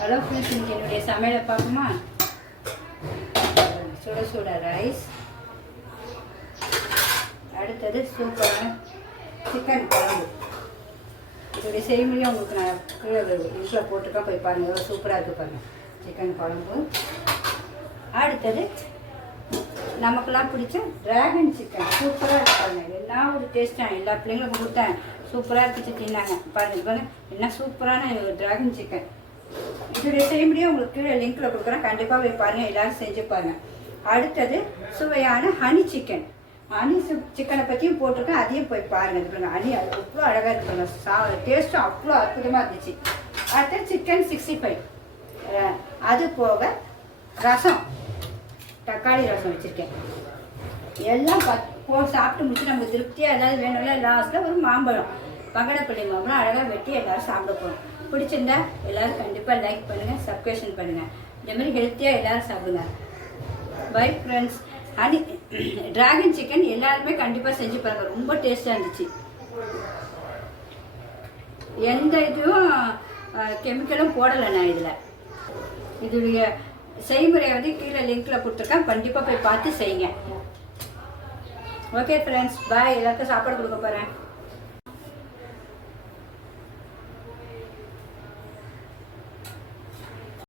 Hello friends, இன்னைக்கு என்னுடைய சமையலை பார்க்குமா? சுட சுட ரைஸ், அடுத்தது சூப்பரான சிக்கன் குழம்பு. இதோடைய செய்முறையும் உங்களுக்கு நான் கீழே லிங்கில் போட்டுருக்கேன், போய் பாருங்கள். எவ்வளோ சூப்பராக இருக்குது பாருங்கள் சிக்கன் குழம்பு. அடுத்தது நமக்கெல்லாம் பிடிச்ச டிராகன் சிக்கன் சூப்பராக இருக்கு பாருங்கள். என்ன ஒரு டேஸ்ட்டாக எல்லா பிள்ளைங்களும் கொடுத்தேன், சூப்பராக இருந்துச்சு தின்னாங்க. பாருங்கள் என்ன சூப்பரான டிராகன் சிக்கன். இதோடைய செய்முறையும் உங்களுக்கு கீழே லிங்கில் கொடுக்குறேன், கண்டிப்பாக போய் பாருங்கள், எல்லோரும் செஞ்சு பாருங்கள். அடுத்தது சுவையான ஹனி சிக்கன். ஹனி சிக்கனை பற்றியும் போட்டிருக்கேன், அதையும் போய் பாருங்கள். இது பாருங்கள், ஹனி அது அவ்வளோ அழகாக இருக்குங்க, டேஸ்ட்டும் அவ்வளோ அற்புதமாக இருந்துச்சு. அடுத்தது சிக்கன் 65. அது போக ரசம், தக்காளி ரசம் வச்சுருக்கேன். எல்லாம் சாப்பிட்டு முடிச்சு நமக்கு திருப்தியாக ஏதாவது வேணும்ல, லாஸ்ட்டில் ஒரு மாம்பழம், பகடப்பள்ளி மாம்பழம் அழகாக வெட்டி எல்லோரும் சாப்பிட போகிறோம். பிடிச்சிருந்தா எல்லோரும் கண்டிப்பாக லைக் பண்ணுங்கள், சப்ஸ்கிரிப்ஷன் பண்ணுங்கள். இதேமாதிரி ஹெல்த்தியாக எல்லோரும் சாப்பிடுங்க. Bye friends. Honey dragon chicken எல்லாருமே கண்டிப்பாக செஞ்சு பாருங்கள், ரொம்ப டேஸ்ட்டாக இருந்துச்சு. எந்த இதுவும் கெமிக்கலும் போடலை நான் இதில். இதோடைய செய்முறை வந்து கீழே லிங்கில் கொடுத்துருக்கேன், கண்டிப்பாக போய் பார்த்து செய்யுங்க. ஓகே ஃப்ரெண்ட்ஸ், பாய். எல்லாருக்கும் சாப்பாடு கொடுக்க போகிறேன்.